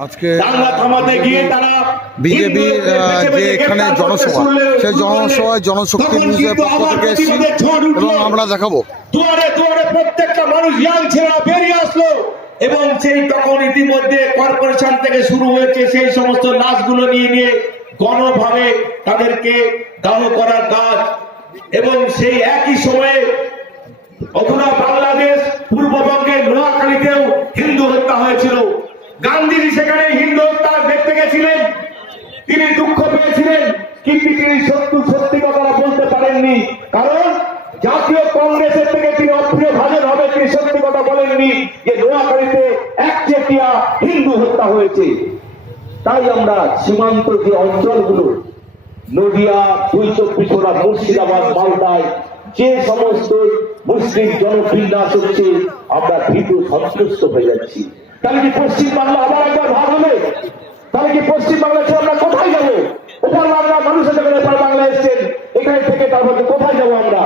আজকে পেছনে যে এখানে জনসভা সেই জনসভায় জনশক্তি নিউজের পক্ষ থেকে এসেছি। এবং আমরা দেখাবো। দুয়ারে দুয়ারে প্রত্যেকটা মানুষ ইয়াং ছেলেরা বেরিয়ে আসলো এবং সেই তখন ইতিমধ্যে কর্পোরেশন থেকে শুরু হয়েছে সেই সমস্ত লাশগুলো নিয়ে নিয়ে গণভাবে তাদেরকে দাহ করার কাজ। এবং সেই একই সময়ে অধুনা বাংলাদেশ পূর্ববঙ্গের নোয়াখালীতেও হিন্দু হত্যা হয়েছিল গান্ধীজি সেখানে হিন্দু হত্যা দেখতে গেছিলেন। তিনি দুঃখ পেয়েছিলেন, কিন্তু তিনি সত্য, সত্যি কথাটা বলতে পারেননি। কারণ জাতীয় কংগ্রেসের থেকে তিনি অপ্রিয় ভাজন হবে তিনি সত্যি কথা বলেননি যে নোয়াখালীতে একচেটিয়া হিন্দু হত্যা হয়েছে। তাই আমরা সীমান্ত যে অঞ্চলগুলো, নদিয়া দুই চব্বিশ মুর্শিদাবাদ, মালদায়, যে সমস্ত মুসলিম জনবিন্যাস হচ্ছে, আমরা ভীত সন্তুষ্ট হয়ে যাচ্ছি। তাহলে কি পশ্চিম বাংলা আবার একবার ভাগ হবে? তাহলে কি পশ্চিম বাংলা ছেড়ে আমরা কোথায় যাব? ওপার বাংলা মানুষের যখন এপার বাংলা এসছেন, এখানে থেকে তারপর কোথায় যাব আমরা?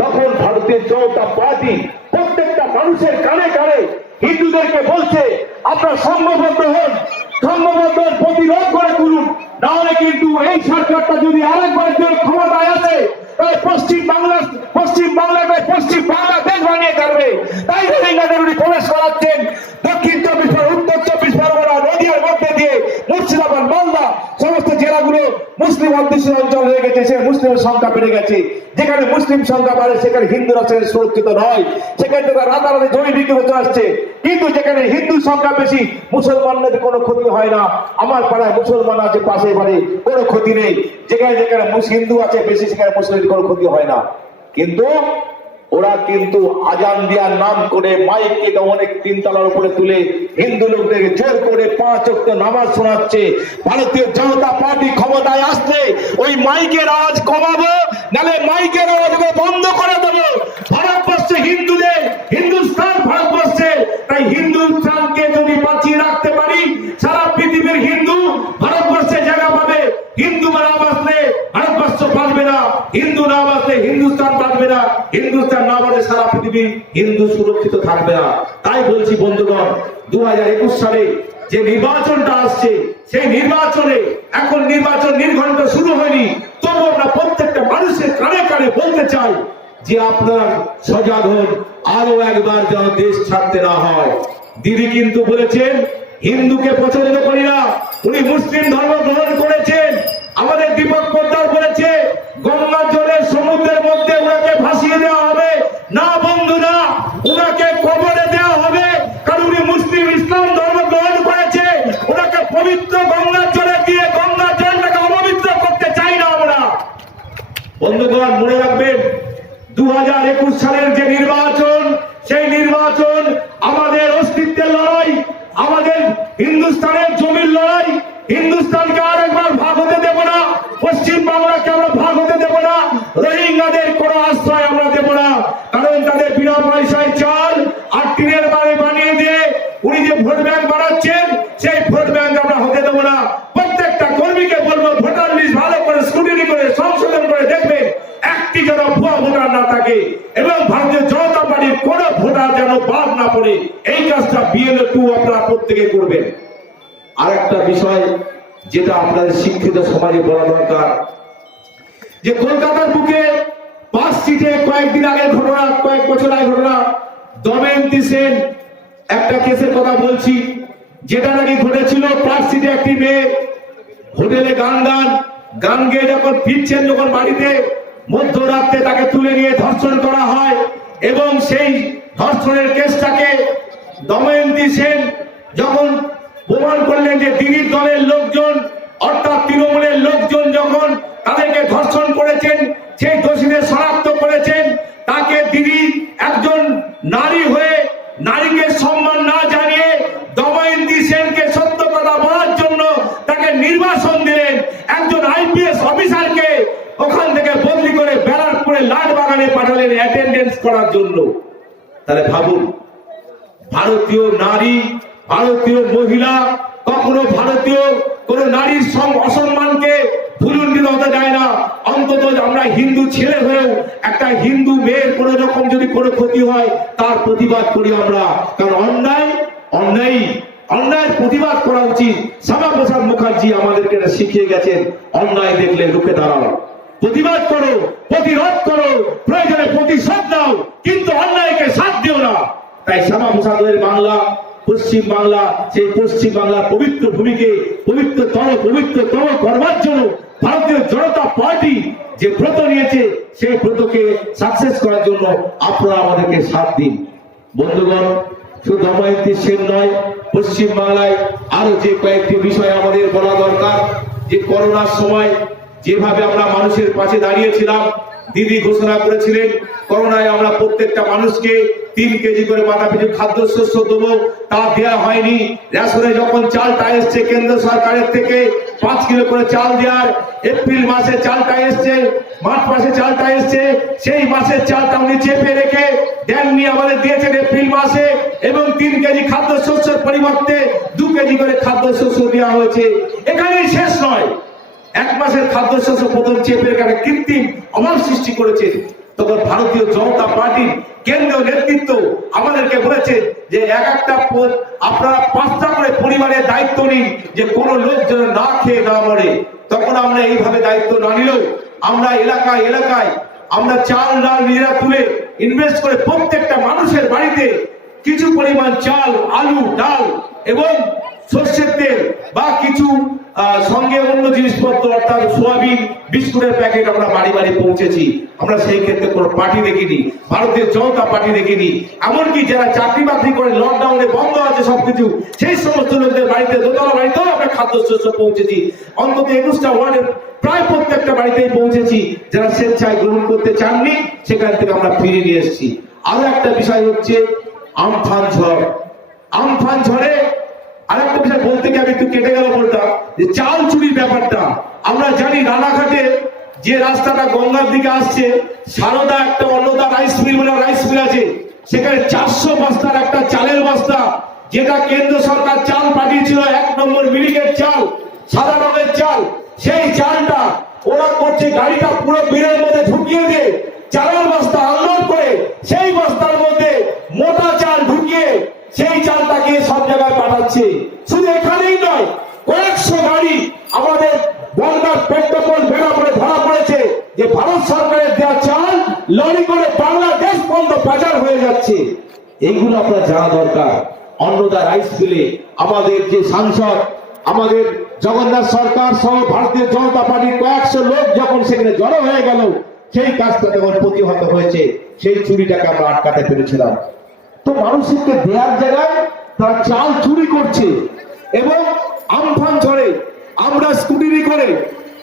তখন ভারতীয় জনতা পার্টি প্রত্যেকটা মানুষের কানে কানে হিন্দুদেরকে বলছে, আপনারা সংঘবদ্ধ হন সংঘবদ্ধ প্রতিরোধ করে তুলুন। নাহলে কিন্তু এই সরকারটা যদি আরেকবার জন্য ক্ষমতায় আছে পশ্চিম বাংলা, পশ্চিম বাংলাকে পশ্চিম বাংলাদেশ বানিয়ে থাকবে তাই রোহিঙ্গাদের উনি প্রবেশ করাচ্ছেন। দক্ষিণ চব্বিশ পরগনা নদীয়ার মধ্যে দিয়ে মুর্শিদাবাদ মালদা সমস্ত জেলাগুলো মুসলিম অধ্যুষিত অঞ্চল হয়ে গেছে, সে মুসলিমের সংখ্যা বেড়ে গেছে। যেখানে মুসলিম সংখ্যা বাড়ে, সেখানে হিন্দুরা সেখানে সুরক্ষিত নয়। সেখানে তারা রাতারাতি জমি বিক্রি হতে আসছে। কিন্তু যেখানে হিন্দু সংখ্যা বেশি, মুসলমানদের কোনো ক্ষতি হয় না। আমার পাড়ায় মুসলমান আছে, পাশে বাড়ি, কোনো ক্ষতি নেই। যেখানে যেখানে হিন্দু আছে, বেশি সেখানে মুসলিমের কোনো ক্ষতি হয় না। কিন্তু ওরা কিন্তু আজান দেওয়ার নাম করে মাইককে অনেক তিনতলার উপরে তুলে হিন্দু লোকদের জোর করে পাঁচ অক্ট নামাজ শোনাচ্ছে। ভারতীয় জনতা পার্টি ক্ষমতায় আসলে ওই মাইকের আওয়াজ কমাবো নাহলে মাইকের আওয়াজ বন্ধ করে দেবো। ভারতবর্ষে হিন্দুদের হিন্দুস্তান সারা হিন্দু সুরক্ষিত থাকবে না। তাই বলছি, বন্ধুগণ দু সালে যে নির্বাচনটা আসছে, সেই নির্বাচনে এখন নির্বাচন নির্ঘণ্ট শুরু হয়নি। তবু আমরা প্রত্যেকটা মানুষের কানে কানে বলতে চাই যে আপনার সজাগ হন আরও একবার যেন দেশ ছাড়তে না হয়। দিদি কিন্তু বলেছেন, হিন্দুকে পছন্দ করি না, উনি মুসলিম ধর্ম গ্রহণ করেছেন। আমাদের দীপক পোদ্দার বলেছে গঙ্গা জলের সমুদ্রের মধ্যে ওনাকে ভাসিয়ে দেওয়া হবে, না ওনাকে কবরে দেওয়া হবে কারণ উনি মুসলিম, ইসলাম ধর্ম গ্রহণ করেছে। ওনাকে পবিত্র গঙ্গার জলে দিয়ে গঙ্গার জলটাকে অপবিত্র করতে চাই না আমরা। বন্ধুগণ, মনে রাখবেন দু হাজার একুশ সালের যে নির্বাচন, সেই নির্বাচন আমাদের অস্তিত্বের লড়াই, আমাদের হিন্দুস্তানের জমির লড়াই হিন্দুস্তানকে আরেকবার ভাগ হতে দেব না পশ্চিম বাংলাকে আমরা ভাগ হতে দেব না রোহিঙ্গাদের কোনো আশ্রয় আমরা দেব না কারণ তাদের বিনা পয়সায় চাল আর টিনের বাড়ি বানিয়ে দিয়ে উনি যে ভোট ব্যাংক বানাচ্ছেন সেই ভোট ব্যাংক আমরা হতে দেব না প্রত্যেকটা কর্মীকে বলব ভোটার লিস্ট ভালো করে স্ক্রুটিনি করে সংশোধন করে দেখবেন একটি যেন ভুয়া ভোটার না থাকে এবং ভারতীয় জনতা পার্টির কোন ভোটার যেন পড়ে এই কাজটা বিএলও টু আপনারা প্রত্যেকে করবেন। আরেকটা বিষয় যেটা আপনাদের শিক্ষিত সমাজে বলা দরকার, যে কলকাতার বুকে পাঁচ সিটে কয়েকদিন আগের ঘটনা, কয়েক বছর আগের ঘটনা, দময়ন্তী সেন একটা কেসের কথা বলছি, যেটা নাকি ঘটেছিল পাঁচ সিটে একটি মেয়ে, হোটেলে গান গান গান গেয়ে যখন ফিরছেন যখন বাড়িতে মধ্যরাত্রে তাকে তুলে নিয়ে ধর্ষণ করা হয়, এবং সেই ধর্ষণের কেসটাকে দময়ন্তী সেন যখন প্রমাণ করলেন যে দিদির দলের লোকজন, অর্থাৎ তৃণমূলের লোকজন যখন তাদেরকে ধর্ষণ করেছেন, সেই দোষীদের শনাক্ত করেছেন, তাকে দিদি একজন নারী হয়ে নারীকে সম্মান না জানিয়ে দময়ন্তী সেনকে সত্য কথা বলার জন্য তাকে নির্বাসন দিলেন। একজন আইপিএস অফিসারকে ওখান থেকে বদলি করে ব্যারাকপুরে লাট বাগানে পাঠালেন অ্যাটেন্ডেন্স করার জন্য। তাহলে ভাবুন, ভারতীয় নারী, ভারতীয় মহিলা, কখনো ভারতীয় কোন নারীর অসম্মানকে হিন্দু হয়েও একটা হিন্দু যদি কোনো ক্ষতি হয়, তার প্রতিবাদ করি আমরা। কারণ অন্যায় অন্যায় প্রতিবাদ করা উচিত। শ্যামাপ্রসাদ মুখার্জি আমাদেরকে শিখিয়ে গেছেন, অন্যায় দেখলে রুখে দাঁড়াও। প্রতিবাদ করো, প্রতিরোধ করো, প্রয়োজনে প্রতিশোধ দাও কিন্তু অন্যায়কে সাথ দিও না। তাই শ্যামাপ্রসাদের বাংলা, পশ্চিম বাংলা, সেই পশ্চিম বাংলার পবিত্র ভূমিকে পবিত্রতম পবিত্রতম করবার জন্য ভারতীয় জনতা পার্টি যে ব্রত নিয়েছে, সেই ব্রতকে সাকসেস করার জন্য আপনারা আমাদেরকে সাথ দিন। বন্ধুগণ, শুধু দময়ন্তী সেন নয়, পশ্চিম বাংলায় আরও যে কয়েকটি বিষয় আমাদের বলা দরকার, যে করোনার সময় যেভাবে আমরা মানুষের পাশে দাঁড়িয়েছিলাম, দিদি ঘোষণা করেছিলেন, করোনায় আমরা প্রত্যেকটা মানুষকে তিন কেজি করে মাথা পিছু খাদ্যশস্য দেবো, তা দেওয়া হয়নি। রেশনে যখন চালটা এসছে কেন্দ্র সরকারের থেকে, পাঁচ কিলো করে চাল দেওয়ার এপ্রিল মাসে চালটা এসছে, মার্চ মাসে চালটা এসছে, সেই মাসের চালটা উনি চেপে রেখে দেননি, আমাদের দিয়েছেন এপ্রিল মাসে, এবং তিন কেজি খাদ্যশস্যের পরিবর্তে দু কেজি করে খাদ্যশস্য দেওয়া হয়েছে। এখানেই শেষ নয়। এক মাসের খাদ্যশস্য প্রথম চেপের কারণে কৃত্রিম অভাব সৃষ্টি করেছে। তখন ভারতীয় জনতা পার্টির কেন্দ্রীয় নেতৃত্ব আমাদেরকে বলেছে যে এক একটা পদ আপনারা পাঁচটা করে পরিবারের দায়িত্ব নিন যে কোনো লোক যেন না খেয়ে না মরে। তখন আমরা এইভাবে দায়িত্ব না নিলেও আমরা এলাকায় এলাকায় আমরা চাল, ডাল, নিজেরা তুলে ইনভেস্ট করে প্রত্যেকটা মানুষের বাড়িতে কিছু পরিমাণ চাল, আলু, ডাল এবং সর্ষের তেল বা কিছু সঙ্গে অন্য জিনিসপত্র, অর্থাৎ সোয়াবিন, বিস্কুটের প্যাকেট আমরা বাড়ি বাড়ি পৌঁছেছি। আমরা সেই ক্ষেত্রে কোনো পার্টি দেখিনি। ভারতের জনতা পার্টি দেখিনি। এমনকি যারা চাকরি বাকরি করে লকডাউনে বন্ধ আছে সবকিছু, সেই সমস্ত লোকদের বাড়িতে, দোতলা বাড়িতেও আমরা খাদ্যশস্য পৌঁছেছি। অন্তত একুশটা ওয়ার্ডের প্রায় প্রত্যেকটা বাড়িতেই পৌঁছেছি। যারা স্বেচ্ছায় গ্রহণ করতে চাননি, সেখান থেকে আমরা ফিরে নিয়ে এসেছি। আরও একটা বিষয় হচ্ছে আমফান ঝড়। আমফান ঝড়ে আরেকটা বিষয় বলতে গিয়ে আমি একটু কেটে গেল বলতাম, যে চাল চুরির ব্যাপারটা। আমরা জানি রানাঘাটে যে রাস্তাটা গঙ্গার দিকে আসছে, সারদা একটা অন্নদা রাইস মিল বলে রাইস মিল আছে, সেখানে চারশো বস্তার একটা চালের বস্তা, যেটা কেন্দ্র সরকার চাল পাঠিয়েছিল, এক নম্বর মিলিকের চাল, সাদা রঙের চাল। সেই চালটা ওরা করছে, গাড়িটা পুরো বীরের মধ্যে ঢুকিয়ে দিয়ে চালের বস্তা আনলোড করে, সেই বস্তার মধ্যে মোটা চাল ঢুকিয়ে সেই চালটাকে সব জায়গায় পাঠাচ্ছে শুধু এখানেই নয় কয়েকশো গাড়ি আমাদের বনগার পেট্রোপল বেড়াপড়ে ধরা পড়েছে যে ভারত সরকারের দেওয়া চাল লরি করে বাংলাদেশ বন্ধ পাচার হয়ে যাচ্ছে, এইগুলো আপনার জানা দরকার। অন্নদা রাইস মিলে আমাদের যে সাংসদ, আমাদের জগন্নাথ সরকার সহ ভারতীয় জনতা পার্টির কয়েকশো লোক যখন সেখানে জড়ো হয়ে গেল, সেই কাজটা যখন প্রতিহত হয়েছে, সেই চুরিটাকে আমরা আটকাতে পেরেছিলাম। তো মানুষকে দেওয়ার জায়গায় তারা চাল চুরি করছে এবং আমফান ঝড়ে আমরা স্কুটিনি করে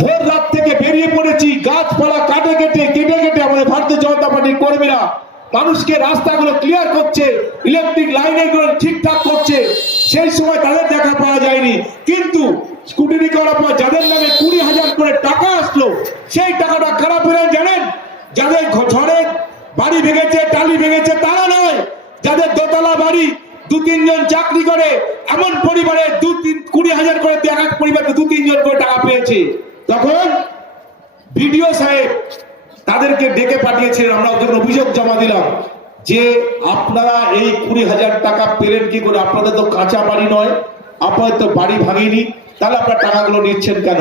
ভোর রাত থেকে বেরিয়ে পড়েছি, গাছপালা কাটে কেটে কেটে কেটে আমাদের ভারতীয় জনতা পার্টির কর্মীরা মানুষকে রাস্তাগুলো ক্লিয়ার করছে ইলেকট্রিক লাইনগুলো ঠিকঠাক করছে, সেই সময় তাদের দেখা পাওয়া যায়নি। কিন্তু স্কুটিনি করার পর যাদের নামে কুড়ি হাজার করে টাকা আসলো, সেই টাকাটা কারা পেলেন জানেন? যাদের ঝড়ে বাড়ি ভেঙেছে, টালি ভেঙেছে, তারা নয়। যাদের দোতলা বাড়ি দু তিনজন চাকরি করে এমন পরিবারে দু তিন কুড়ি হাজার করে এক এক পরিবারকে দু তিনজন করে টাকা পেয়েছে তখন ভিডিও সাহেব তাদেরকে ডেকে পাঠিয়েছিলেন, আমরা ওদের অভিযোগ জমা দিলাম। যে আপনারা এই কুড়ি হাজার টাকা পেলেন কি করে? আপনাদের তো কাঁচা বাড়ি নয়, আপনাদের তো বাড়ি ভাঙেনি, তাহলে আপনারা টাকাগুলো নিচ্ছেন কেন?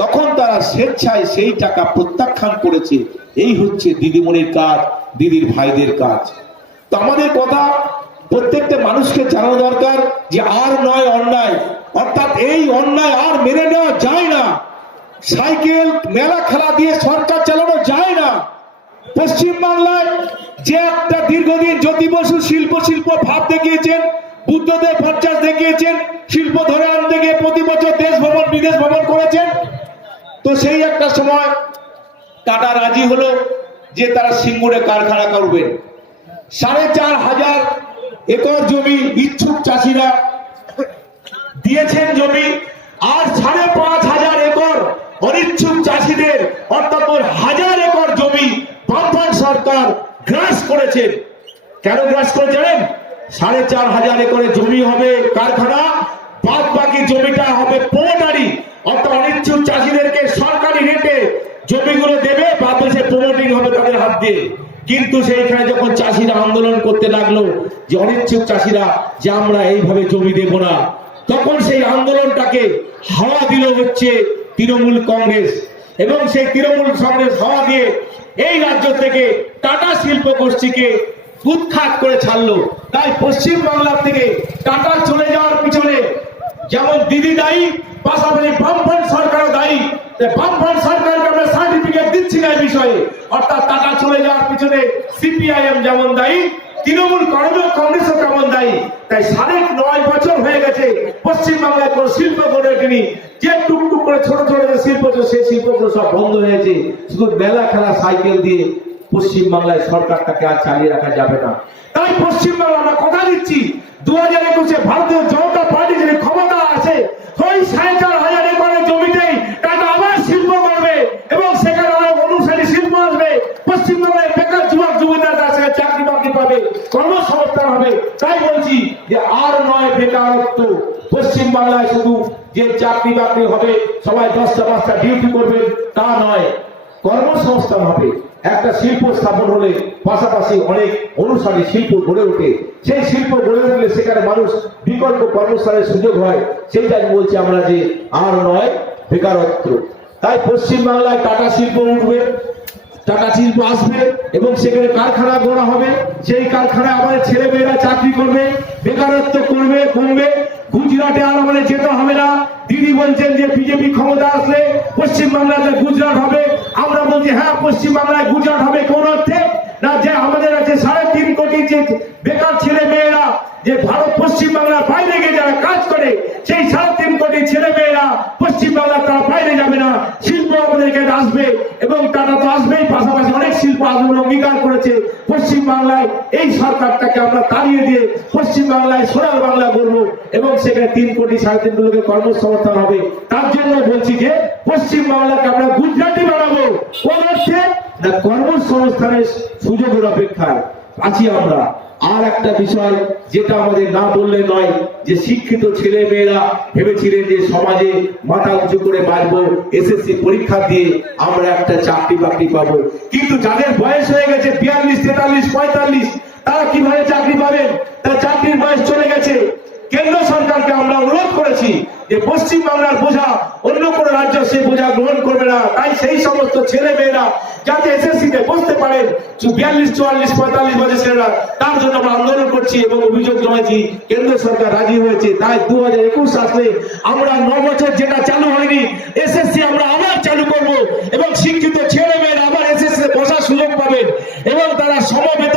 তখন তারা স্বেচ্ছায় সেই টাকা প্রত্যাখ্যান করেছে। এই হচ্ছে দিদিমণির কাজ, দিদির ভাইদের কাজ। তো আমাদের কথা প্রত্যেকটা মানুষকে জানানো দরকার যে আর নয় অন্যায়, অর্থাৎ এই অন্যায় আর মেনে নেওয়া যায় না। সাইকেল, মেলা খেলা দিয়ে সরকার চালানো যায় না। পশ্চিম বাংলায় যে একটা দীর্ঘদিন জ্যোতি বসু শিল্প শিল্প ভাব দেখিয়েছেন, বুদ্ধদেব ভট্টাচ দেখিয়েছেন, শিল্প ধরে আনতে গিয়ে প্রতি বছর দেশ ভ্রমণ, বিদেশ ভ্রমণ করেছেন। তো সেই একটা সময় টাটা রাজি হলো যে তারা সিঙ্গুরে কারখানা করবেন সাড়ে চার হাজার একর জমি ইচ্ছুক চাষিরা দিয়েছেন জমি, আর সাড়ে পাঁচ হাজার একর অনিচ্ছুক চাষিদের অর্থাৎ হাজার একর জমি বামফ্রন্ট সরকার গ্রাস করেছেন কেন গ্রাস করে জানেন? সাড়ে চার হাজার একরে জমি হবে কারখানা বাদ বাকি জমিটা হবে প্রমোটারি। অর্থাৎ অনিচ্ছুক চাষিদেরকে সরকারি রেটে জমিগুলো দেবে, বাদ প্রমোটিং হবে তাদের হাত দিয়ে। কিন্তু সেইখানে যখন চাষিরা আন্দোলন করতে লাগল যে অনিচ্ছুক চাষিরা যে আমরা এইভাবে জমি দেব না, তখন সেই আন্দোলনটাকে হাওয়া দিল হচ্ছে তৃণমূল কংগ্রেস। এবং সেই তৃণমূল কংগ্রেস হাওয়া দিয়ে এই রাজ্য থেকে টাটা শিল্প গোষ্ঠীকে উৎখাত করে ছাড়লো। তাই পশ্চিম বাংলা থেকে টাটা চলে যাওয়ার পিছনে যেমন দিদি দায়ী, পাশাপাশি বামফ্রন্ট সরকারও দায়ী। বামফ্রন্ট সরকারকে আমরা সার্টিফিকেট দিচ্ছি না এই বিষয়ে। অর্থাৎ টাকা চলে যাওয়ার পিছনে সিপিআইএম যেমন দায়ী তৃণমূল কংগ্রেস কংগ্রেসও তেমন দায়ী? তাই সাড়ে নয় বছর হয়ে গেছে পশ্চিমবাংলায় কোনো শিল্প গড়ে ওঠেনি। যে টুকটুক করে ছোট ছোট যে শিল্প ছিল, সেই শিল্পগুলো সব বন্ধ হয়েছে শুধু মেলা খেলা সাইকেল দিয়ে পশ্চিমবাংলায় সরকারটাকে আর চালিয়ে রাখা যাবে না। তাই পশ্চিমবাংলা আমরা কথা দিচ্ছি দু হাজার একুশে ভারতীয় জনতা পার্টি যদি ক্ষমতা আছে ওই সাড়ে চার হাজার একরের জমিতেই টাকা আবার শিল্প করবে এবং অনুসারী পশ্চিমবাংলায় বেকার যুবক যুবতীর কাছে চাকরি বাকরি পাবে, কর্মসংস্থান হবে। তাই বলছি যে আর নয় বেকারত্ব। পশ্চিমবাংলায় শুধু যে চাকরি বাকরি হবে, সবাই দশটা পাঁচটা ডিউটি করবেন তা নয়, কর্মসংস্থান হবে। একটা শিল্প স্থাপন হলে পাশাপাশি অনেক অনুসারী শিল্প গড়ে ওঠে। সেই শিল্প গড়ে উঠলে সেখানে মানুষ বিকল্প কর্মস্থানের সুযোগ হয়। সেইটাই বলছি আমরা যে আর নয় বেকারত্ব। তাই পশ্চিম বাংলায় টাটা শিল্প উঠবে। টাটা শিল্প আসবে এবং সেখানে কারখানা গড়া হবে। সেই কারখানায় আমাদের ছেলে মেয়েরা চাকরি করবে, বেকারত্ব করবে কমবে। গুজরাটে আর আমাদের যেতে হবে না। দিদি বলছেন যে বিজেপি ক্ষমতা আসলে পশ্চিম বাংলাতে গুজরাট হবে। আমরা বলছি হ্যাঁ পশ্চিম বাংলায় গুজরাট হবে। কোন অর্থে না যে আমাদের আছে সাড়ে তিন কোটি যে বেকার ছেলে মেয়েরা যে ভারত পশ্চিম বাংলার বাইরে গিয়ে যারা কাজ করে, সেই সাড়ে তিন কোটি ছেলে মেয়েরা পশ্চিম বাংলার তারা বাইরে যাবে না। শিল্প আমাদের আসবে এবং টাটা তো আসবেই। পাশাপাশি অনেক শিল্প আসবে অঙ্গীকার করেছে। পশ্চিম বাংলায় এই সরকারটাকে আমরা তাড়িয়ে দিয়ে পশ্চিম বাংলায় সোনার বাংলা করব এবং সেখানে তিন কোটি সাড়ে তিন কোটি কর্মসংস্থান হবে। তার জন্য বলছি যে পশ্চিম বাংলাকে আমরা গুজরাটি বানাবো। কোন অর্থে? না, কর্মসংস্থানের সুযোগের অপেক্ষায় আছি আমরা। আর একটা বিষয় যেটা আমাদের না বললে নয়, যে শিক্ষিত ছেলে মেয়েরা ভেবেছিলেন যে সমাজে মাথা উঁচু করে বাঁচবো, এসএসসি পরীক্ষা দিয়ে আমরা একটা চাকরি বাকরি পাবো। কিন্তু যাদের বয়স হয়ে গেছে বিয়াল্লিশ, তেতাল্লিশ, পঁয়তাল্লিশ, তারা কীভাবে চাকরি পাবেন? তার চাকরির বয়স চলে গেছে। কেন্দ্র সরকারকে আমরা অনুরোধ করেছি যে পশ্চিম বাংলার বোঝা অন্য কোনো রাজ্য সেই বোঝা গ্রহণ করবে না। তাই সেই সমস্ত ছেলে মেয়েরা যাতে এসএসসি তে বসতে পারেন বিয়াল্লিশ, চুয়াল্লিশ, পঁয়তাল্লিশ বছর ছেলেরা, তার জন্য আমরা আন্দোলন করছি এবং অভিযোগ জমাইছি কেন্দ্র সরকার রাজি হয়েছে। তাই দু হাজার একুশ আসলে আমরা ন বছর যেটা চালু হয়নি এসএসসি আমরা আবার চালু করব এবং শিক্ষিত ছেলে মেয়েরা আবার এসএসসি বসার সুযোগ পাবেন এবং তারা সমবেতন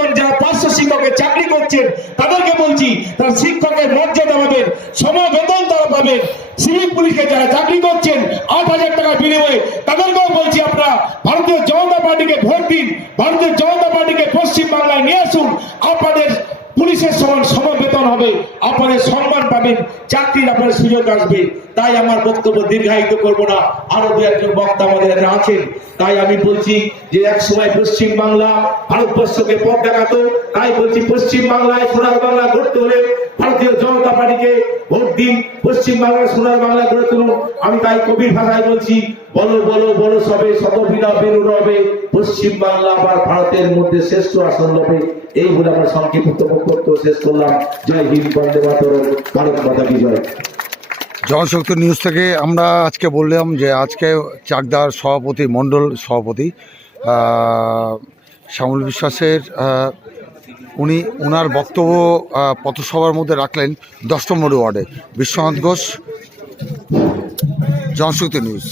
বলছি তার শিক্ষকের মর্যাদা পাবেন সমবেতন তারা পাবেন। সিভিক পুলিশে যারা চাকরি করছেন, আট হাজার টাকার বিনিময়ে তাদেরকেও পুলিশের সমান সমবেতন হবে। আপনাদের সম্মান পাবেন, চাকরির আপনার সুযোগ আসবে। তাই আমার বক্তব্য দীর্ঘায়িত করব না। আরও দু একজন বক্তা আমাদের এখানে আছেন। তাই আমি বলছি যে এক সময় পশ্চিম বাংলা ভারতবর্ষকে পথ দেখাতো। তাই বলছি পশ্চিম বাংলায় সোনার বাংলা করতে হলে ভারতীয় জনতা পার্টিকে ভোট দিন পশ্চিম বাংলায় সোনার বাংলা গড়ে তুলুন। আমি তাই কবির ভাষায় বলছি, বলো বলো বলো সবে শতবিনা বেরু রবে পশ্চিম বাংলা আবার ভারতের মধ্যে শ্রেষ্ঠ আসন লবে। এই বলে আমরা সংক্ষিপ্ত বক্তব্য শেষ করলাম। জয় হিন্দ, বন্দে মাতরম, ভারত মাতা বিজয় জনশক্তি নিউজ থেকে আমরা আজকে বললাম যে আজকে চাকদার সভাপতি, মণ্ডল সভাপতি শ্যামল বিশ্বাসের উনি ওনার বক্তব্য পথসভার মধ্যে রাখলেন দশ নম্বর ওয়ার্ডে। বিশ্বনাথ ঘোষ জনশক্তি নিউজ।